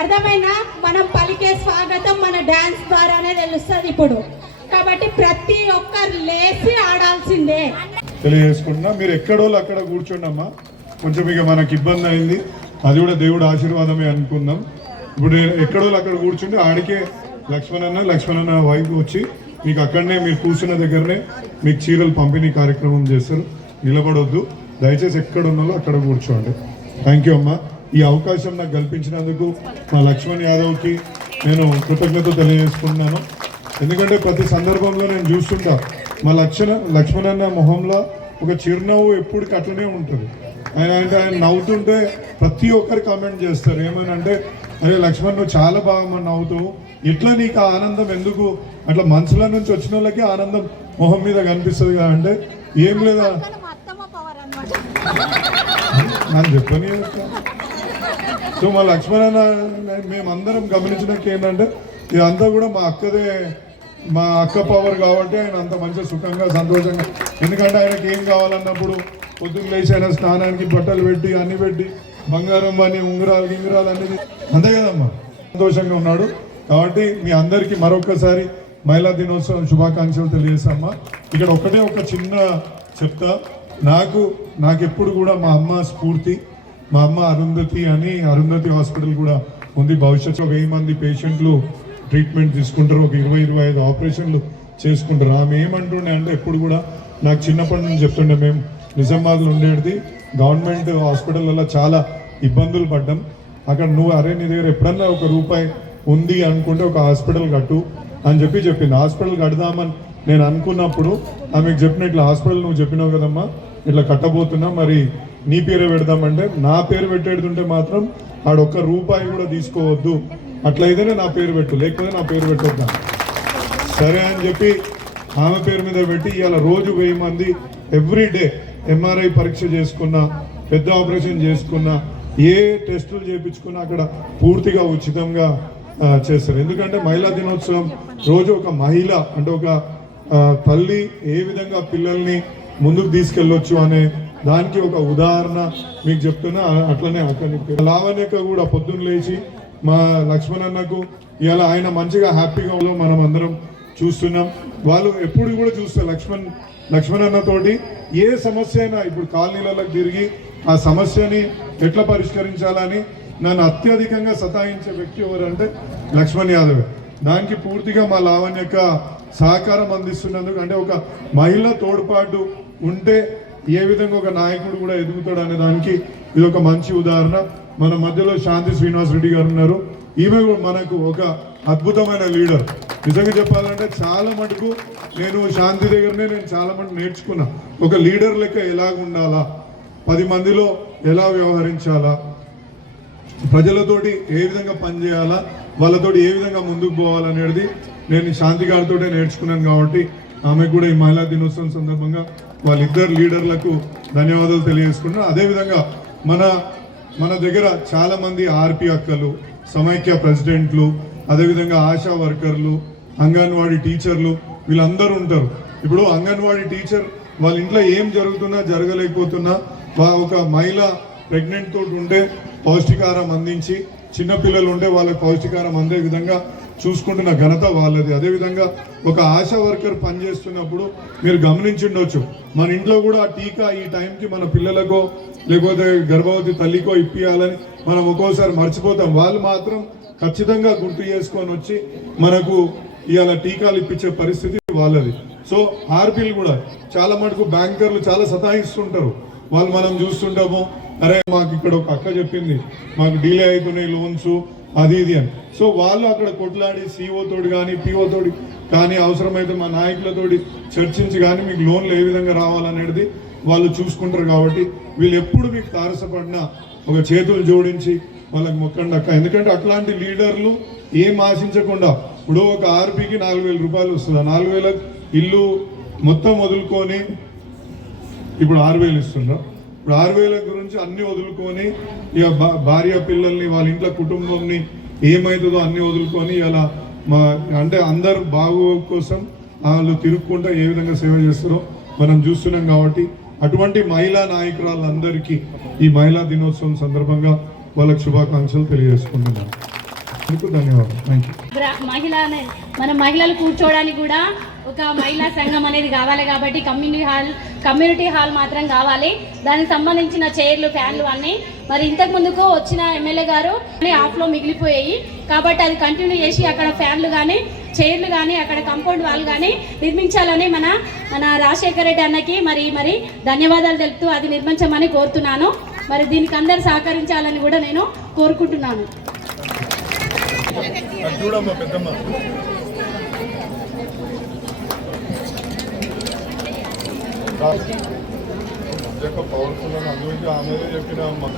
అర్థమైనా? మనం పలికే స్వాగతం మన డాన్స్ ద్వారానే తెలుస్తుంది ఇప్పుడు. కాబట్టి ప్రతి ఒక్కరు లేచి ఆడాల్సిందే. తెలియజేసుకుంటున్నా, మీరు ఎక్కడోళ్ళు అక్కడ కూర్చోండి అమ్మా. కొంచెం ఇక మనకి ఇబ్బంది అయింది, అది కూడా దేవుడు ఆశీర్వాదమే అనుకుందాం. ఇప్పుడు ఎక్కడోళ్ళు అక్కడ కూర్చుంటే ఆడికే లక్ష్మణన్న వైపు వచ్చి మీకు అక్కడనే మీరు కూర్చున్న దగ్గరనే మీకు చీరలు పంపిణీ కార్యక్రమం చేస్తారు. నిలబడొద్దు దయచేసి, ఎక్కడ ఉన్నాలో అక్కడ కూర్చోండి. థ్యాంక్ యూ అమ్మా. ఈ అవకాశం నాకు కల్పించినందుకు మా లక్ష్మణ్ యాదవ్కి నేను కృతజ్ఞత తెలియజేసుకుంటున్నాను. ఎందుకంటే ప్రతి సందర్భంలో నేను చూస్తుంటా మా లక్ష్మణన్న మొహంలో ఒక చిరునవ్వు ఎప్పటికి అట్లనే ఉంటుంది. ఆయన నవ్వుతుంటే ప్రతి ఒక్కరు కామెంట్ చేస్తారు ఏమని అంటే, అరే లక్ష్మణ్ నువ్వు చాలా బాగా నవ్వుతావు, ఇట్లా నీకు ఆ ఆనందం ఎందుకు? అట్లా మనసుల నుంచి వచ్చిన వాళ్ళకి ఆనందం మొహం మీద కనిపిస్తుంది కదా అంటే, ఏం లేదా నాకు చెప్పని. సో మా లక్ష్మణన్న మేమందరం గమనించినాక ఏంటంటే, ఇదంతా కూడా మా అక్క పవర్ కాబట్టి ఆయన అంత మంచిగా సుఖంగా సంతోషంగా. ఎందుకంటే ఆయనకి ఏం కావాలన్నప్పుడు పొద్దున్న లేచి ఆయన స్నానానికి బట్టలు పెట్టి అన్ని పెట్టి బంగారం అని ఉంగరాలు గింగరాలు అనేది అంతే కదమ్మా, సంతోషంగా ఉన్నాడు. కాబట్టి మీ అందరికీ మరొకసారి మహిళా దినోత్సవం శుభాకాంక్షలు తెలియజేస్తామ్మా. ఇక్కడ ఒక చిన్న చెప్తా, నాకు ఎప్పుడు కూడా మా అమ్మ స్ఫూర్తి. మా అమ్మ అరుంధతి హాస్పిటల్ కూడా ఉంది. భవిష్యత్తులో 1000 మంది పేషెంట్లు ట్రీట్మెంట్ తీసుకుంటారు, ఒక 20-25 ఆపరేషన్లు చేసుకుంటారు. ఆమె ఏమంటుండే అంటే ఎప్పుడు కూడా నాకు చిన్నప్పటి నుంచి చెప్తుండే, మేము నిజామాబాద్లో ఉండేది గవర్నమెంట్ హాస్పిటల్లో చాలా ఇబ్బందులు పడ్డాం. అక్కడ నువ్వు అరే నీ దగ్గర ఎప్పుడన్నా ఒక రూపాయి ఉంది అనుకుంటే ఒక హాస్పిటల్ కట్టు అని చెప్పింది. హాస్పిటల్ కడదామని నేను అనుకున్నప్పుడు ఆమెకు చెప్పిన, ఇట్లా హాస్పిటల్ నువ్వు చెప్పినావు కదమ్మా ఇట్లా కట్టబోతున్నా, మరి నీ పేరే పెడదామంటే, నా పేరు పెట్టేడుతుంటే మాత్రం ఆడొక్క రూపాయి కూడా తీసుకోవద్దు, అట్లయితేనే నా పేరు పెట్టు, లేకపోతే నా పేరు పెట్టొద్దా. సరే అని చెప్పి ఆమె పేరు మీద పెట్టి ఇవాళ రోజు 1000 మంది ఎవ్రీడే ఎంఆర్ఐ పరీక్ష చేసుకున్నా, పెద్ద ఆపరేషన్ చేసుకున్నా, ఏ టెస్టులు చేయించుకున్నా అక్కడ పూర్తిగా ఉచితంగా చేస్తారు. ఎందుకంటే మహిళా దినోత్సవం రోజు ఒక మహిళ అంటే ఒక తల్లి ఏ విధంగా పిల్లల్ని ముందుకు తీసుకెళ్ళొచ్చు అనే దానికి ఒక ఉదాహరణ మీకు చెప్తున్నా. అట్లనే అక్కడ లావణ్యక కూడా పొద్దున్న లేచి మా లక్ష్మణన్నకు ఇవాళ ఆయన మంచిగా హ్యాపీగా మనం అందరం చూస్తున్నాం. వాళ్ళు ఎప్పుడు కూడా చూస్తారు లక్ష్మణన్నతోటి ఏ సమస్య అయినా ఇప్పుడు కాలనీలకు తిరిగి ఆ సమస్యని ఎట్లా పరిష్కరించాలని నన్ను అత్యధికంగా సతాయించే వ్యక్తి ఎవరంటే లక్ష్మణ్ యాదవ్. దానికి పూర్తిగా మా లావణ్యక సహకారం అందిస్తున్నందుకు, అంటే ఒక మహిళ తోడ్పాటు ఉంటే ఏ విధంగా ఒక నాయకుడు కూడా ఎదుగుతాడు అనే దానికి ఇది ఒక మంచి ఉదాహరణ. మన మధ్యలో శాంతి శ్రీనివాస్ రెడ్డి గారు ఉన్నారు. ఈమె మనకు ఒక అద్భుతమైన లీడర్. నిజంగా చెప్పాలంటే చాలా మటుకు నేను శాంతి దగ్గరనే చాలా మటుకు నేర్చుకున్నా. ఒక లీడర్ లెక్క ఎలాగ ఉండాలా, 10 మందిలో ఎలా వ్యవహరించాలా, ప్రజలతోటి ఏ విధంగా పనిచేయాలా, వాళ్ళతోటి ఏ విధంగా ముందుకు పోవాలనేది నేను శాంతి గారితో నేర్చుకున్నాను. కాబట్టి ఆమెకు కూడా ఈ మహిళా దినోత్సవం సందర్భంగా వాళ్ళిద్దరు లీడర్లకు ధన్యవాదాలు తెలియజేసుకున్నాను. అదేవిధంగా మన దగ్గర చాలా మంది ఆర్పి అక్కలు, సమైక్య ప్రెసిడెంట్లు, అదేవిధంగా ఆశా వర్కర్లు, అంగన్వాడీ టీచర్లు వీళ్ళందరూ ఉంటారు. ఇప్పుడు అంగన్వాడీ టీచర్ వాళ్ళ ఇంట్లో ఏం జరుగుతున్నా జరగలేకపోతున్నా ఒక మహిళ ప్రెగ్నెంట్ తోటి ఉంటే పౌష్టికాహారం అందించి, చిన్నపిల్లలు ఉంటే వాళ్ళకి పౌష్టికాహారం అందే విధంగా చూసుకుంటున్న ఘనత వాళ్ళది. అదేవిధంగా ఒక ఆశా వర్కర్ పనిచేస్తున్నప్పుడు మీరు గమనించుండొచ్చు, మన ఇంట్లో కూడా ఆ టీకా ఈ టైంకి మన పిల్లలకో లేకపోతే గర్భవతి తల్లికో ఇప్పియాలని మనం ఒక్కోసారి మర్చిపోతాం. వాళ్ళు మాత్రం ఖచ్చితంగా గుర్తు చేసుకొని వచ్చి మనకు ఇవాళ టీకాలు ఇప్పించే పరిస్థితి వాళ్ళది. సో ఆర్పీలు కూడా చాలా మటుకు బ్యాంకర్లు చాలా సతాయిస్తుంటారు. వాళ్ళు మనం చూస్తుంటాము, అరే మాకు ఇక్కడ ఒక అక్క చెప్పింది మాకు డీలే అవుతున్నాయి లోన్స్ అది ఇది అని. సో వాళ్ళు అక్కడ కొట్లాడి సిఓ తోటి కానీ పిఓ తోటి కానీ అవసరమైతే మా నాయకులతోటి చర్చించి కానీ మీకు లోన్లు ఏ విధంగా రావాలనేది వాళ్ళు చూసుకుంటారు. కాబట్టి వీళ్ళు ఎప్పుడు మీకు తారసపడినా ఒక చేతులు జోడించి వాళ్ళకి మొక్కండి అక్క. ఎందుకంటే అట్లాంటి లీడర్లు ఏం ఆశించకుండా, ఇప్పుడు ఒక ఆర్పీకి 4000 రూపాయలు వస్తుంది, 4000 ఇల్లు మొత్తం వదులుకొని ఇప్పుడు 6000 ఇస్తున్నారు. ఇప్పుడు 6000 గురించి అన్ని వదులుకొని ఇక భార్య పిల్లల్ని వాళ్ళ ఇంట్లో కుటుంబంని ఏమవుతుందో అన్ని వదులుకొని ఇలా అంటే అందరు బాగు కోసం వాళ్ళు తిరుక్కుంటా ఏ విధంగా సేవ చేస్తారో మనం చూస్తున్నాం. కాబట్టి అటువంటి మహిళా నాయకురాలందరికీ ఈ మహిళా దినోత్సవం సందర్భంగా వాళ్ళకి శుభాకాంక్షలు తెలియజేసుకుంటున్నాను. మీకు ధన్యవాదాలు. Thank you. మన మహిళలు కూర్చోవడానికి కూడా ఒక మహిళా సంఘం అనేది కావాలి కాబట్టి కమ్యూనిటీ హాల్ మాత్రం కావాలి. దానికి సంబంధించిన చైర్లు, ఫ్యాన్లు అన్నీ మరి ఇంతకు ముందుకు వచ్చిన ఎమ్మెల్యే గారు ఆఫ్లో మిగిలిపోయాయి కాబట్టి అది కంటిన్యూ చేసి అక్కడ ఫ్యాన్లు కానీ చైర్లు కానీ అక్కడ కాంపౌండ్ వాల్ కానీ నిర్మించాలని మన రాజశేఖర రెడ్డి అన్నకి మరి ధన్యవాదాలు తెలుపుతూ అది నిర్మించమని కోరుతున్నాను. మరి దీనికి అందరు సహకరించాలని కూడా నేను కోరుకుంటున్నాను. పవర్ఫుల్ అని అందుకే ఆమె చెప్పిన మా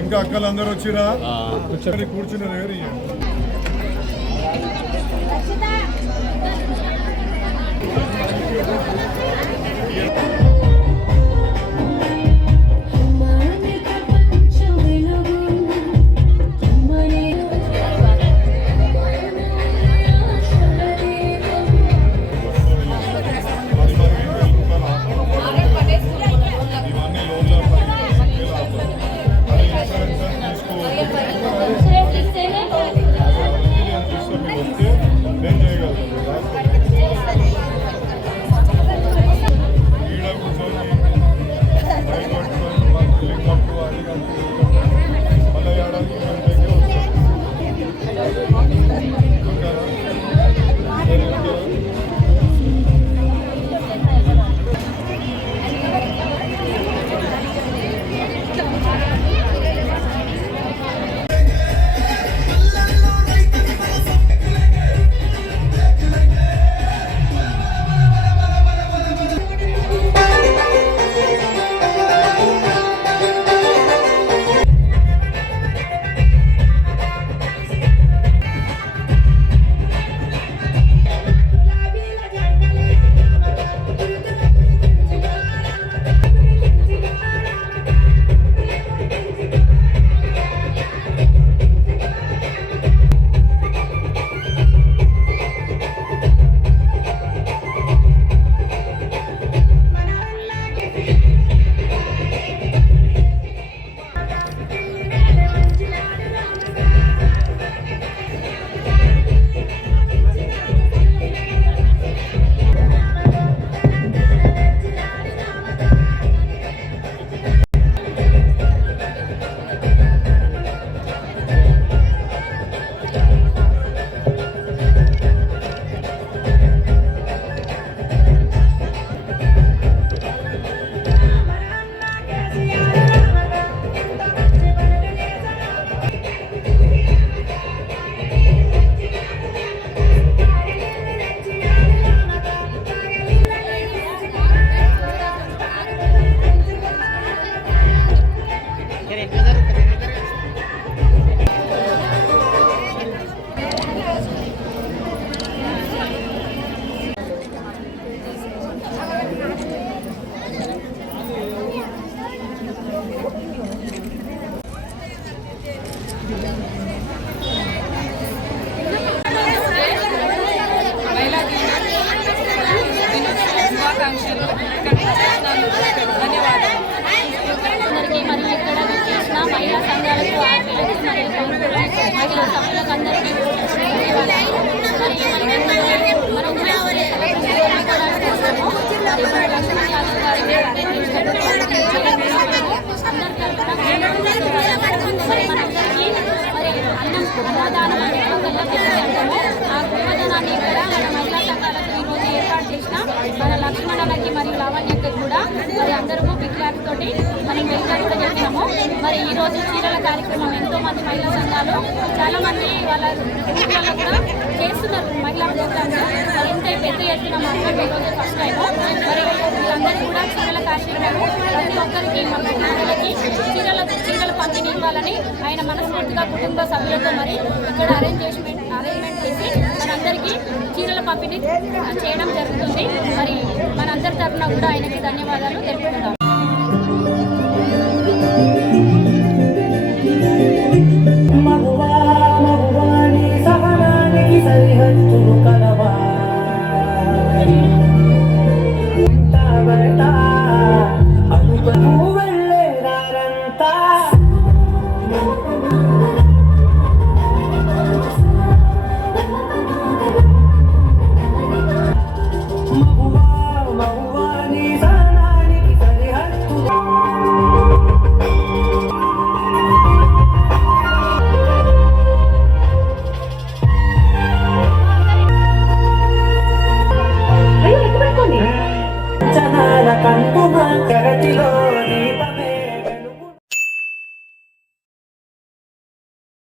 ఇంకా అక్కలందరూ వచ్చిరా కూర్చున్నారు ఎవరు మన లక్ష్మణకి మరియు లావణ్యకి కూడా మరి అందరూ బిగ్ క్లాప్ తోటి మనం వెల్కమ్ కూడా చెప్పినాము. మరి ఈరోజు చీరల కార్యక్రమం ఎంతోమంది మహిళా సంఘాలు చాలామంది వాళ్ళ ఊళ్ళలో కూడా చేస్తున్నారు మహిళా ప్రోగ్రామ్స్. మరి ఇంత పెద్ద ఎత్తున మాట్లాడే ఈరోజు ఫస్ట్ టైం. మరి వీళ్ళందరికీ కూడా చీరల కార్యక్రమము ప్రతి ఒక్కరికి మన మహిళలకి చీరల పంపిణీ ఇవ్వాలని ఆయన మనస్ఫూర్తిగా కుటుంబ సభ్యులతో మరి ఇక్కడ అరేంజ్మెంట్ చేసి మనందరికీ చీరల పంపిణీ చేయడం జరుగుతుంది. మరి మనందరి తరఫున కూడా ఆయనకి ధన్యవాదాలు తెలుపుకుంటాం. మగువాని సహనానికి సరిహద్దులు